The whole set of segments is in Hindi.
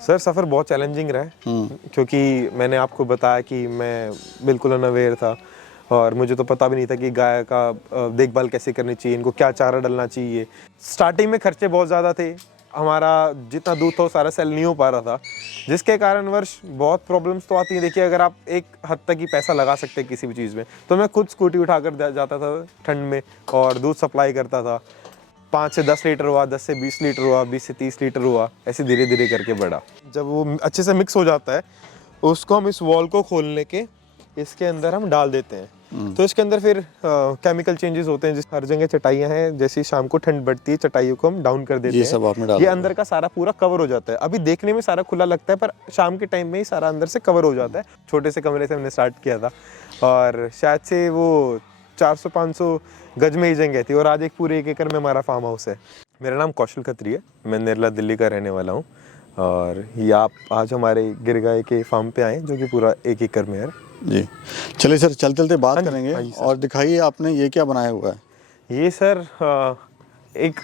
सर सफ़र बहुत चैलेंजिंग रहा है क्योंकि मैंने आपको बताया कि मैं बिल्कुल अनअवेयर था और मुझे तो पता भी नहीं था कि गाय का देखभाल कैसे करनी चाहिए, इनको क्या चारा डालना चाहिए। स्टार्टिंग में खर्चे बहुत ज़्यादा थे, हमारा जितना दूध था वो सारा सेल नहीं हो पा रहा था, जिसके कारणवश बहुत प्रॉब्लम्स तो आती हैं। देखिए, अगर आप एक हद तक ही पैसा लगा सकते हैं किसी भी चीज़ में, तो मैं खुद स्कूटी उठाकर जाता था ठंड में और दूध सप्लाई करता था। 5 से 10 लीटर हुआ, 10 से 20 लीटर हुआ, 20 से 30 लीटर हुआ, ऐसे धीरे धीरे करके बढ़ा। जब वो अच्छे से मिक्स हो जाता है, उसको हम इस वॉल को खोलने के इसके अंदर हम डाल देते हैं। तो इसके अंदर फिर केमिकल चेंजेस होते हैं, जिस हर जगह चटाइयाँ हैं, जैसे शाम को ठंड बढ़ती है चटाइयों को हम डाउन कर देते हैं। सब आपने डाला, ये अंदर का सारा पूरा कवर हो जाता है। अभी देखने में सारा खुला लगता है, पर शाम के टाइम में ही सारा अंदर से कवर हो जाता है। छोटे से कमरे से हमने स्टार्ट किया था और शायद से वो 400-500 गज में ही जगह थी और आज एक पूरे 1 एकड़ में हमारा फार्म हाउस है। मेरा नाम कौशल खत्री है, मैं नेरला दिल्ली का रहने वाला हूँ और ये आप आज हमारे गिर गाय के फार्म पे आए जो कि पूरा 1 एकड़ में है जी। चलिए सर, चलते चलते बात करेंगे और दिखाइए आपने ये क्या बनाया हुआ है। ये सर एक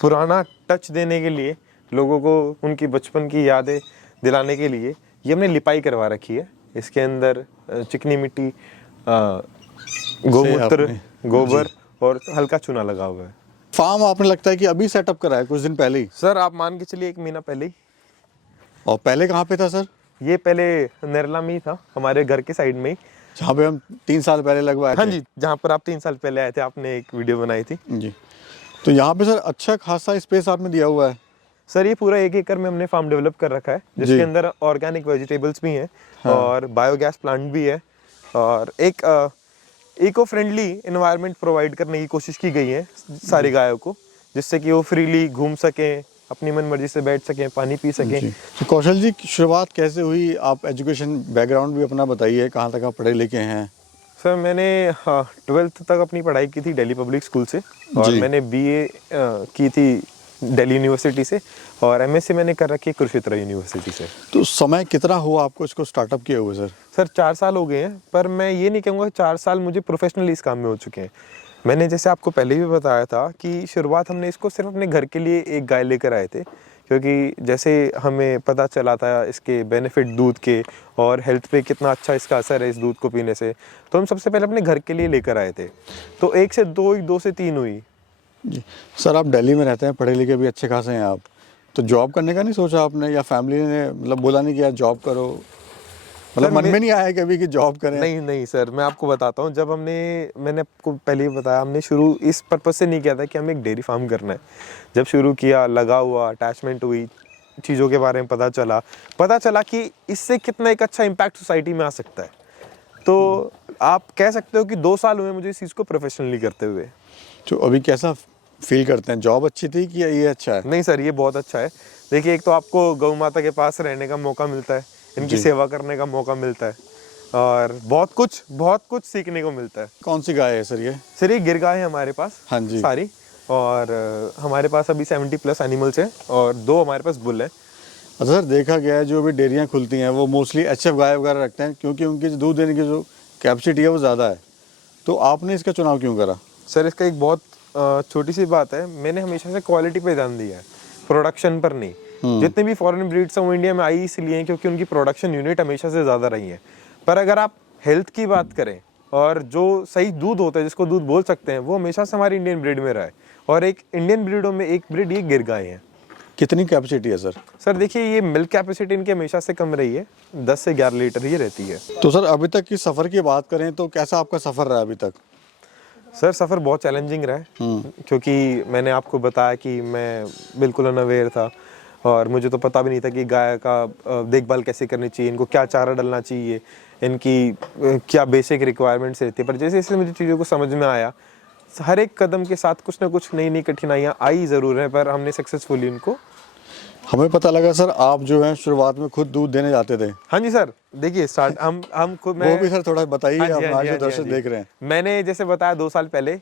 पुराना टच देने के लिए, लोगों को उनकी बचपन की यादें दिलाने के लिए ये हमने लिपाई करवा रखी है। इसके अंदर चिकनी मिट्टी, गोमूत्र, गोबर और हल्का चूना लगा हुआ है। फार्म आपने लगता है कि अभी सेटअप करा है कुछ दिन पहले ही? सर आप मान के चलिए 1 महीना पहले ही। और पहले कहाँ पे था सर? ये पहले नेरला में ही था, हमारे घर के साइड में ही, जहाँ पे हम 3 साल पहले लगवाए थे। हाँ जी, जहाँ पर आप 3 साल पहले आए थे, आपने एक वीडियो बनाई थी जी। तो यहाँ पे सर अच्छा खासा स्पेस आपने दिया हुआ है। सर ये पूरा 1 एकड़ में हमने फार्म डेवलप कर रखा है, जिसके अंदर ऑर्गेनिक वेजिटेबल्स भी हैं और बायोगैस प्लांट भी है और एक इको फ्रेंडली एनवायरनमेंट प्रोवाइड करने की कोशिश की गई है सारी गायों को, जिससे कि वो फ्रीली घूम सकें, अपनी मन मर्जी से बैठ सकें, पानी पी सकें। तो कौशल जी, शुरुआत कैसे हुई? आप एजुकेशन बैकग्राउंड भी अपना बताइए, कहाँ तक आप पढ़े लिखे हैं? सर मैंने 12th तक अपनी पढ़ाई की थी दिल्ली पब्लिक स्कूल से और मैंने BA की थी दिल्ली यूनिवर्सिटी से और MSc मैंने कर रखी है कुरुक्षेत्र यूनिवर्सिटी से। तो समय कितना हुआ आपको इसको स्टार्टअप किए हुए सर? सर 4 साल हो गए हैं, पर मैं ये नहीं कहूँगा 4 साल मुझे प्रोफेशनली इस काम में हो चुके हैं। मैंने जैसे आपको पहले भी बताया था कि शुरुआत हमने इसको सिर्फ अपने घर के लिए एक गाय लेकर आए थे, क्योंकि जैसे हमें पता चला था इसके बेनिफिट दूध के और हेल्थ पे कितना अच्छा इसका असर है इस दूध को पीने से, तो हम सबसे पहले अपने घर के लिए लेकर आए थे। तो 1 से 2 हुई, 2 से 3 हुई। जी सर, आप दिल्ली में रहते हैं, पढ़े लिखे भी अच्छे खासे हैं आप, तो जॉब करने का नहीं सोचा आपने, या फैमिली ने मतलब बोला नहीं कि यार जॉब करो, मतलब मन में नहीं आया कभी कि जॉब करें? नहीं सर, मैं आपको बताता हूँ, जब मैंने आपको पहले ही बताया, हमने शुरू इस पर्पज से नहीं किया था कि हमें एक डेयरी फार्म करना है। जब शुरू किया, लगा हुआ, अटैचमेंट हुई, चीज़ों के बारे में पता चला कि इससे कितना एक अच्छा इम्पैक्ट सोसाइटी में आ सकता है। तो आप कह सकते हो कि 2 साल हुए मुझे इस चीज़ को प्रोफेशनली करते हुए। तो अभी कैसा फील करते हैं? जॉब अच्छी थी कि ये अच्छा है? नहीं सर, ये बहुत अच्छा है। देखिए, एक तो आपको गौ माता के पास रहने का मौका मिलता है, इनकी सेवा करने का मौका मिलता है और बहुत कुछ सीखने को मिलता है। कौन सी गाय है सर ये? सर ये गिर गाय है हमारे पास। हाँ जी। सारी, और हमारे पास अभी 70+ एनिमल्स हैं और 2 हमारे पास बुल है। अच्छा सर, देखा गया है जो भी डेयरियाँ खुलती हैं वो मोस्टली HF गाय वगैरह रखते हैं, क्योंकि उनकी जो दूध देने की जो कैपेसिटी है वो ज़्यादा है। तो आपने इसका चुनाव क्यों करा? सर इसका एक बहुत छोटी सी बात है, मैंने हमेशा से क्वालिटी पे ध्यान दिया है, प्रोडक्शन पर नहीं। जितने भी फॉरेन ब्रीड्स हैं वो इंडिया में आई इसलिए हैं क्योंकि उनकी प्रोडक्शन यूनिट हमेशा से ज़्यादा रही है। पर अगर आप हेल्थ की बात करें और जो सही दूध होता है, जिसको दूध बोल सकते हैं, वो हमेशा से हमारी इंडियन ब्रीड में रहा है और एक इंडियन ब्रीडों में एक ब्रीड ये गिर गाय है। कितनी कैपेसिटी है सर? सर देखिए, ये मिल्क कैपेसिटी इनकी हमेशा से कम रही है, 10 से 11 लीटर ही रहती है। तो सर अभी तक की सफ़र की बात करें तो कैसा आपका सफ़र रहा अभी तक? सर सफ़र बहुत चैलेंजिंग रहा है क्योंकि मैंने आपको बताया कि मैं बिल्कुल अनअवेयर था और मुझे तो पता भी नहीं था कि गाय का देखभाल कैसे करनी चाहिए, इनको क्या चारा डालना चाहिए, इनकी क्या बेसिक रिक्वायरमेंट्स रहती है। पर जैसे जैसे मुझे चीज़ों को समझ में आया, हर एक कदम के साथ कुछ ना कुछ नई नई कठिनाइयाँ आई ज़रूर है, पर हमने सक्सेसफुली इनको। हमें पता लगा सर आप जो है शुरुआत में खुद दूध देने जाते थे। हाँ जी सर, देखिए स्टार्ट हम खुद, वो भी सर थोड़ा बताइए। हाँ जी, आप हाँ आज जी, जो हाँ जी, दर्शक हाँ जी। देख रहे हैं, मैंने जैसे बताया 2 साल पहले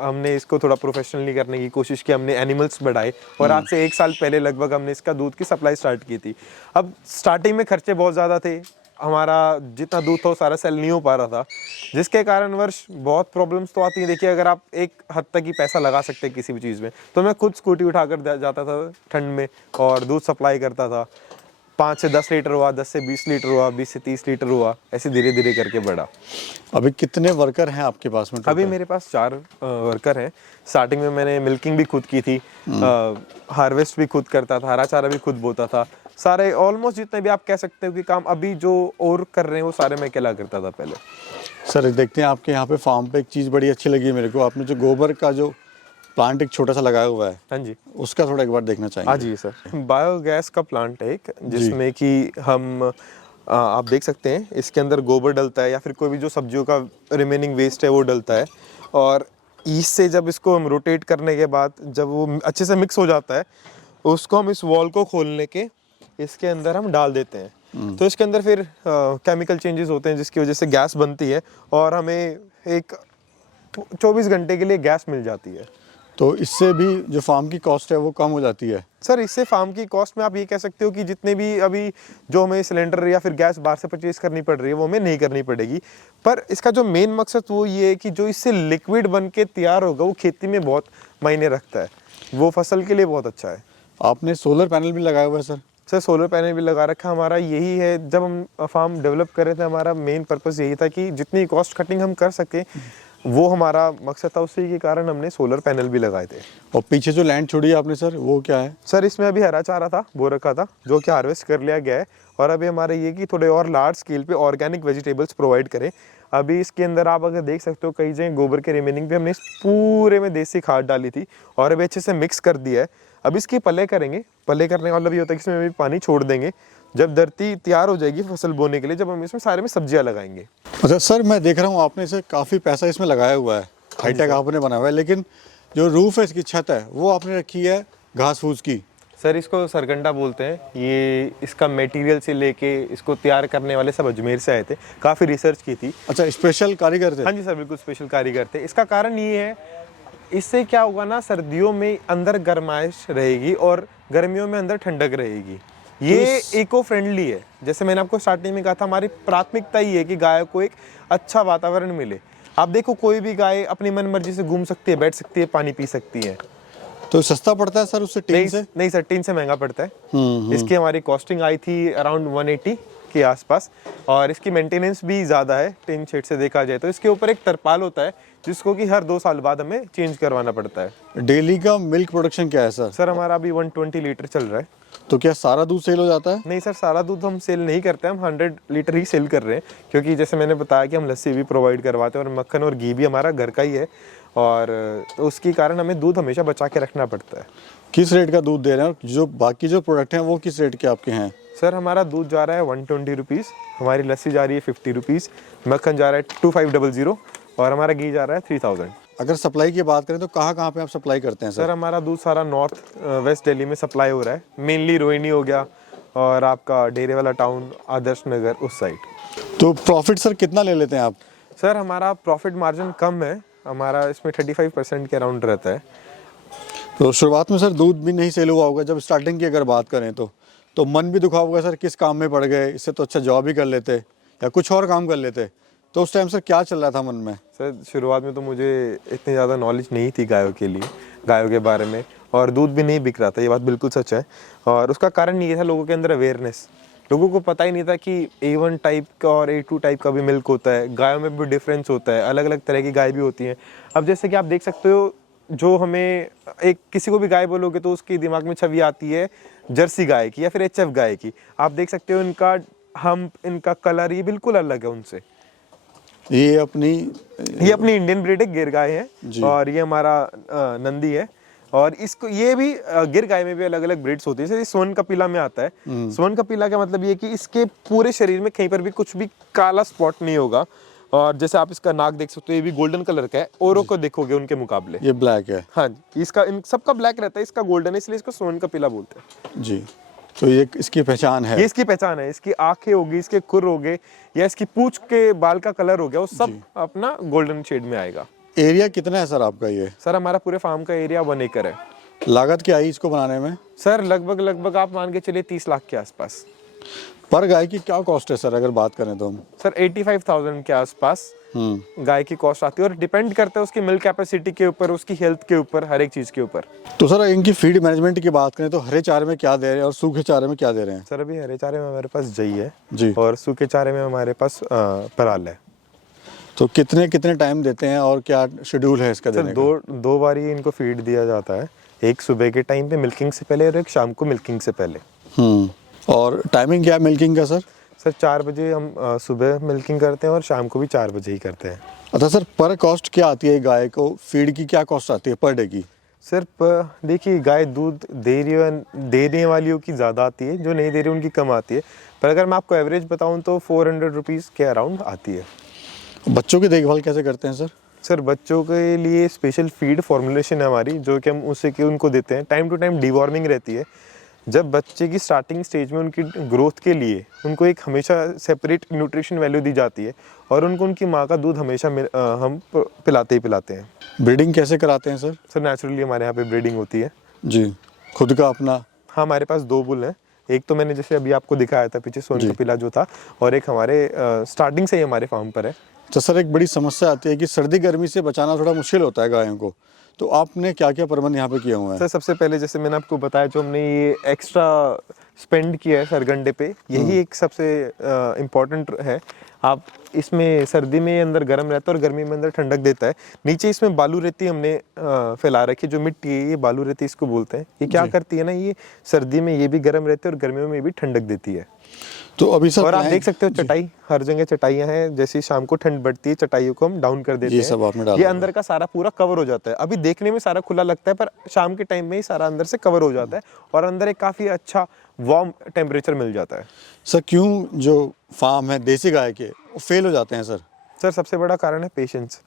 हमने इसको थोड़ा प्रोफेशनली करने की कोशिश की, हमने एनिमल्स बढ़ाए और आज से 1 साल पहले लगभग हमने इसका दूध की सप्लाई स्टार्ट की थी। अब स्टार्टिंग में खर्चे बहुत ज़्यादा थे, हमारा जितना दूध था वो सारा सेल नहीं हो पा रहा था, जिसके कारणवश बहुत प्रॉब्लम्स तो आती हैं। देखिए, अगर आप एक हद तक ही पैसा लगा सकते हैं किसी भी चीज़ में, तो मैं खुद स्कूटी उठाकर जाता था ठंड में और दूध सप्लाई करता था। 5 से 10 लीटर हुआ, 10 से 20 लीटर हुआ, 20 से 30 लीटर हुआ, ऐसे धीरे धीरे करके बढ़ा। अभी कितने वर्कर हैं आपके पास में अभी total? मेरे पास 4 वर्कर हैं। स्टार्टिंग में मैंने मिल्किंग भी खुद की थी, हार्वेस्ट भी खुद करता था, हरा चारा भी खुद बोता था, सारे ऑलमोस्ट जितने भी आप कह सकते हो कि काम अभी जो और कर रहे हैं वो सारे मैं अकेला करता था पहले। सर देखते हैं आपके यहाँ पे फार्म पे एक चीज़ बड़ी अच्छी लगी मेरे को, आपने जो गोबर का जो प्लांट एक छोटा सा लगाया हुआ है, हाँ जी, उसका थोड़ा एक बार देखना चाहेंगे। हाँ जी सर। बायोगैस का प्लांट है एक, जिसमें कि हम आप देख सकते हैं इसके अंदर गोबर डलता है या फिर कोई भी जो सब्जियों का रिमेनिंग वेस्ट है वो डलता है, और इससे जब इसको हम रोटेट करने के बाद जब वो अच्छे से मिक्स हो जाता है, उसको हम इस वॉल को खोलने के इसके अंदर हम डाल देते हैं। तो इसके अंदर फिर केमिकल चेंजेस होते हैं जिसकी वजह से गैस बनती है और हमें एक 24 घंटे के लिए गैस मिल जाती है। तो इससे भी जो फार्म की कॉस्ट है वो कम हो जाती है। सर इससे फार्म की कॉस्ट में आप ये कह सकते हो कि जितने भी अभी जो हमें सिलेंडर या फिर गैस बाहर से परचेज करनी पड़ रही है वो हमें नहीं करनी पड़ेगी, पर इसका जो मेन मकसद वो ये है कि जो इससे लिक्विड बन के तैयार होगा वो खेती में बहुत मायने रखता है, वो फसल के लिए बहुत अच्छा है। आपने सोलर पैनल भी लगाया हुआ है सर? सर सोलर पैनल भी लगा रखा, हमारा यही है, जब हम फार्म डेवलप कर रहे थे हमारा मेन पर्पस यही था कि जितनी कॉस्ट कटिंग हम कर सके वो हमारा मकसद था, उसी के कारण हमने सोलर पैनल भी लगाए थे। और पीछे जो लैंड छोड़ी है आपने सर, वो क्या है? सर इसमें अभी हरा चारा था, बो रखा था, जो कि हार्वेस्ट कर लिया गया है, और अभी हमारा ये कि थोड़े और लार्ज स्केल पे ऑर्गेनिक वेजिटेबल्स प्रोवाइड करें। अभी इसके अंदर आप अगर देख सकते हो कई जगह गोबर के रिमेनिंग पे हमने इस पूरे में देसी खाद डाली थी और अभी अच्छे से मिक्स कर दिया है। अब इसकी पले करेंगे, पले करने का मतलब ये होता है कि इसमें भी पानी छोड़ देंगे, जब धरती तैयार हो जाएगी फसल बोने के लिए, जब हम इसमें सारे में सब्जियां लगाएंगे। अच्छा सर, मैं देख रहा हूँ आपने इसे काफ़ी पैसा इसमें लगाया हुआ है, हाईटेक आपने बनाया हुआ है, लेकिन जो रूफ है इसकी छत है वो आपने रखी है घास फूस की। सर इसको सरगंडा बोलते हैं, ये इसका मटेरियल से लेके इसको तैयार करने वाले सब अजमेर से आए थे, काफ़ी रिसर्च की थी। अच्छा, स्पेशल कारीगर थे? हाँ जी सर, बिल्कुल स्पेशल कारीगर थे। इसका कारण ये है, इससे क्या होगा ना, सर्दियों में अंदर गर्माइश रहेगी और गर्मियों में अंदर ठंडक रहेगी। ये इको फ्रेंडली है। जैसे मैंने आपको स्टार्टिंग में कहा था, हमारी प्राथमिकता ये है कि गाय को एक अच्छा वातावरण मिले। आप देखो कोई भी गाय अपनी मन मर्जी से घूम सकती है, बैठ सकती है, पानी पी सकती है। तो सस्ता पड़ता है सर उससे, टीन से? नहीं सर, टीन से महंगा पड़ता है। इसकी हमारी कॉस्टिंग आई थी अराउंड 180 के आसपास, और इसकी मेंटेनेंस भी ज़्यादा है टीन शेड से देखा जाए तो। इसके ऊपर एक तरपाल होता है जिसको कि हर 2 साल बाद हमें चेंज करवाना पड़ता है। डेली का मिल्क प्रोडक्शन क्या है सर? सर हमारा अभी 120 लीटर चल रहा है। तो क्या सारा दूध सेल हो जाता है? नहीं सर, सारा दूध हम सेल नहीं करते, हम 100 लीटर ही सेल कर रहे हैं, क्योंकि जैसे मैंने बताया कि हम लस्सी भी प्रोवाइड करवाते हैं और मक्खन और घी भी हमारा घर का ही है, और तो उसके कारण हमें दूध हमेशा बचा के रखना पड़ता है। किस रेट का दूध दे रहे हैं, जो बाकी जो प्रोडक्ट हैं वो किस रेट के आपके हैं? सर हमारा दूध जा रहा है 120 रुपीज़, हमारी लस्सी जा रही है 50 रुपीज़, मक्खन जा रहा है 2500 और हमारा घी जा रहा है 3000। अगर सप्लाई की बात करें तो कहाँ कहाँ पे आप सप्लाई करते हैं सर सर? हमारा दूध सारा नॉर्थ वेस्ट दिल्ली में सप्लाई हो रहा है, मेनली रोहिणी हो गया और आपका डेरे वाला टाउन, आदर्श नगर, उस साइड। तो प्रॉफिट सर कितना ले लेते हैं आप? सर हमारा प्रॉफिट मार्जिन कम है, हमारा इसमें 35% के अराउंड रहता है। तो शुरुआत में सर दूध भी नहीं सेल हुआ होगा, जब स्टार्टिंग की अगर बात करें तो मन भी दुखा होगा सर, किस काम में पड़ गए, इससे तो अच्छा जॉब ही कर लेते या कुछ और काम कर लेते। तो उस टाइम सर क्या चल रहा था मन में? सर शुरुआत में तो मुझे इतनी ज़्यादा नॉलेज नहीं थी गायों के लिए, गायों के बारे में, और दूध भी नहीं बिक रहा था, ये बात बिल्कुल सच है। और उसका कारण ये था लोगों के अंदर अवेयरनेस, लोगों को पता ही नहीं था कि A1 टाइप का और A2 टाइप का भी मिल्क होता है, गायों में भी डिफरेंस होता है, अलग अलग तरह की गाय भी होती हैं। अब जैसे कि आप देख सकते हो, जो हमें एक किसी को भी गाय बोलोगे तो उसके दिमाग में छवि आती है जर्सी गाय की या फिर HF गाय की। आप देख सकते हो इनका इनका कलर ये बिल्कुल अलग है उनसे। ये अपनी इंडियन ब्रीड है, गिर गाय है, और ये हमारा नंदी है। और इसको ये भी गिर गाय में भी अलग अलग ब्रीड्स होती है। जैसे सोन कपिला में आता है, सोन कपिला का मतलब ये है कि इसके पूरे शरीर में कहीं पर भी कुछ भी काला स्पॉट नहीं होगा, और जैसे आप इसका नाक देख सकते हो, ये भी गोल्डन कलर का है, औरों को देखोगे उनके मुकाबले। ये ब्लैक है? हाँ जी, इसका इन सबका ब्लैक रहता है, इसका गोल्डन है, इसलिए इसको सोन कपिला बोलते हैं जी। तो ये इसकी पहचान है? ये इसकी पहचान है। इसकी आंखें होगी, इसके खुर हो गए, या इसकी पूंछ के बाल का कलर हो गया, वो सब अपना गोल्डन शेड में आएगा। एरिया कितना है सर आपका ये? सर हमारा पूरे फार्म का एरिया 1 एकड़ है। लागत क्या आई इसको बनाने में? सर लगभग आप मान के चलिए 30 लाख के आसपास। पर गाय की क्या कॉस्ट है सर, अगर बात करें तो हम? सर 85,000 के आसपास गाय की कॉस्ट आती है, और डिपेंड करता है उसकी मिल्क कैपेसिटी के ऊपर, उसकी हेल्थ के ऊपर, हर एक चीज़ के ऊपर। तो सर इनकी फीड मैनेजमेंट की बात करें तो हरे चारे में क्या दे रहे हैं और सूखे चारे में क्या दे रहे हैं? सर अभी हरे चारे में हमारे पास जई है जी। और सूखे चारे में हमारे पास पराल है। तो कितने कितने टाइम देते हैं और क्या शेड्यूल है इसका सर देने का? दो बार ही इनको फीड दिया जाता है, एक सुबह के टाइम पे मिल्किंग से पहले और एक शाम को मिल्किंग से पहले। और टाइमिंग क्या है मिल्किंग का सर? सर 4 बजे हम सुबह मिल्किंग करते हैं और शाम को भी 4 बजे ही करते हैं। अच्छा सर, पर कॉस्ट क्या आती है गाय को, फीड की क्या कॉस्ट आती है पर डे की? सर देखिए, गाय दूध देने वालियों की ज़्यादा आती है, जो नहीं दे रही उनकी कम आती है, पर अगर मैं आपको एवरेज बताऊं तो 400 रुपीज़ के अराउंड आती है। बच्चों की देखभाल कैसे करते हैं सर? सर बच्चों के लिए स्पेशल फीड फॉर्मुलेशन है हमारी, जो कि हम उसे के उनको देते हैं। टाइम टू टाइम डीवॉर्मिंग रहती है। जब बच्चे की स्टार्टिंग स्टेज में उनकी ग्रोथ के लिए उनको एक हमेशा सेपरेट न्यूट्रिशन वैल्यू दी जाती है, और उनको उनकी माँ का दूध हमेशा हम पिलाते ही पिलाते हैं। ब्रीडिंग कैसे कराते हैं सर? सर नेचुरली हमारे यहाँ पे ब्रीडिंग होती है। जी, खुद का अपना? हाँ, हमारे पास 2 बुल हैं। एक तो मैंने जैसे अभी आपको दिखाया था पीछे, सोन कपिला जो था, और एक हमारे स्टार्टिंग से ही हमारे फार्म पर है। तो सर एक बड़ी समस्या आती है कि सर्दी गर्मी से बचाना थोड़ा मुश्किल होता है गायों को, तो आपने क्या क्या प्रबंध यहाँ पे किए हुए हैं? सर सबसे पहले जैसे मैंने आपको बताया, जो हमने ये एक्स्ट्रा स्पेंड किया है सरगंडे पे, यही एक सबसे इम्पोर्टेंट है। आप इसमें सर्दी में अंदर गर्म रहता है और गर्मी में अंदर ठंडक देता है। नीचे इसमें बालू रेती हमने फैला रखी है, जो मिट्टी है ये बालू रेती इसको बोलते हैं। ये क्या करती है ना, ये सर्दी में ये भी गर्म रहती है और गर्मियों में ये भी ठंडक देती है। तो अभी सर और आप देख सकते हो चटाई, हर जगह चटाइयाँ हैं। जैसे शाम को ठंड बढ़ती है, चटाइयों को हम डाउन कर देते हैं। ये सब आपने डाला ये अंदर का सारा पूरा कवर हो जाता है। अभी देखने में सारा खुला लगता है, पर शाम के टाइम में ही सारा अंदर से कवर हो जाता है और अंदर एक काफी अच्छा वार्म टेम्परेचर मिल जाता है। सर क्यों जो फार्म है देसी गाय के वो फेल हो जाते हैं सर? सर सबसे बड़ा कारण है पेशेंस।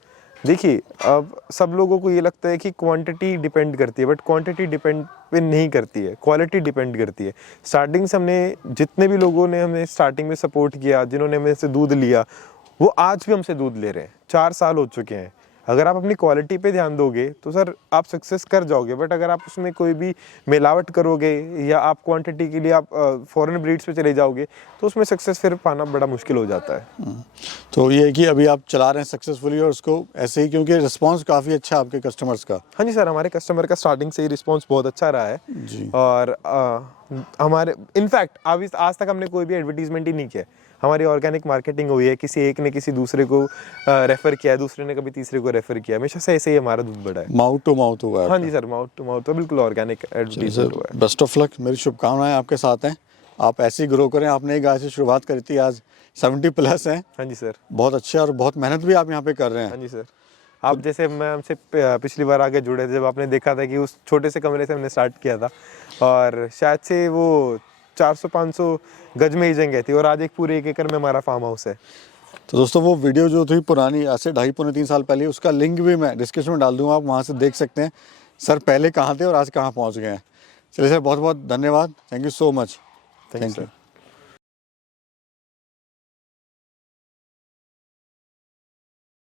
देखिए, अब सब लोगों को ये लगता है कि क्वांटिटी डिपेंड करती है, बट क्वांटिटी डिपेंड नहीं करती है, क्वालिटी डिपेंड करती है। स्टार्टिंग से हमने जितने भी लोगों ने हमें स्टार्टिंग में सपोर्ट किया, जिन्होंने हमें से दूध लिया, वो आज भी हमसे दूध ले रहे हैं। 4 साल हो चुके हैं। अगर आप अपनी क्वालिटी पे ध्यान दोगे तो सर आप सक्सेस कर जाओगे, बट अगर आप उसमें कोई भी मिलावट करोगे या आप क्वांटिटी के लिए आप फॉरेन ब्रीड्स पे चले जाओगे, तो उसमें सक्सेस फिर पाना बड़ा मुश्किल हो जाता है। तो ये है कि अभी आप चला रहे हैं सक्सेसफुली और उसको ऐसे ही, क्योंकि रिस्पांस काफ़ी अच्छा है आपके कस्टमर्स का। हाँ जी सर, हमारे कस्टमर का स्टार्टिंग से ही रिस्पांस बहुत अच्छा रहा है जी। और हमारे इनफैक्ट अभी आज तक हमने कोई भी एडवर्टीजमेंट ही नहीं किया। हमारी ऑर्गेनिक मार्केटिंग हुई है, किसी एक ने किसी दूसरे को रेफर किया है, दूसरे ने कभी तीसरे को रेफर किया, हमेशा से ऐसे ही हमारा दूध बढ़ा है। माउथ टू माउथ हुआ है? हाँ जी सर, माउथ टू माउथ तो बिल्कुल ऑर्गेनिक एडवर्टीजमेंट हुआ है। बेस्ट ऑफ लक, मेरी शुभकामनाएं आपके साथ हैं। आप ऐसे ही ग्रो करें। आपने एक गाय से शुरुआत करी थी, आज 70+ हैं। हाँ जी सर, बहुत अच्छे और बहुत मेहनत भी आप यहाँ पे कर रहे हैं। हाँ जी सर। आप जैसे मैं हमसे पिछली बार आके जुड़े थे, जब आपने देखा था कि उस छोटे से कमरे से हमने स्टार्ट किया था और शायद से वो 400-500 गज में ही जगह थी, और आज एक पूरे 1 एकड़ में हमारा फार्म हाउस है। तो दोस्तों वो वीडियो जो थी पुरानी, आज से 2.5-3 साल पहले, उसका लिंक भी मैं डिस्क्रिप्शन में डाल दूंगा, आप वहाँ से देख सकते हैं सर पहले कहाँ थे और आज कहाँ पहुँच गए हैं। चलिए सर, बहुत बहुत धन्यवाद। Thank you so much. Thank you sir.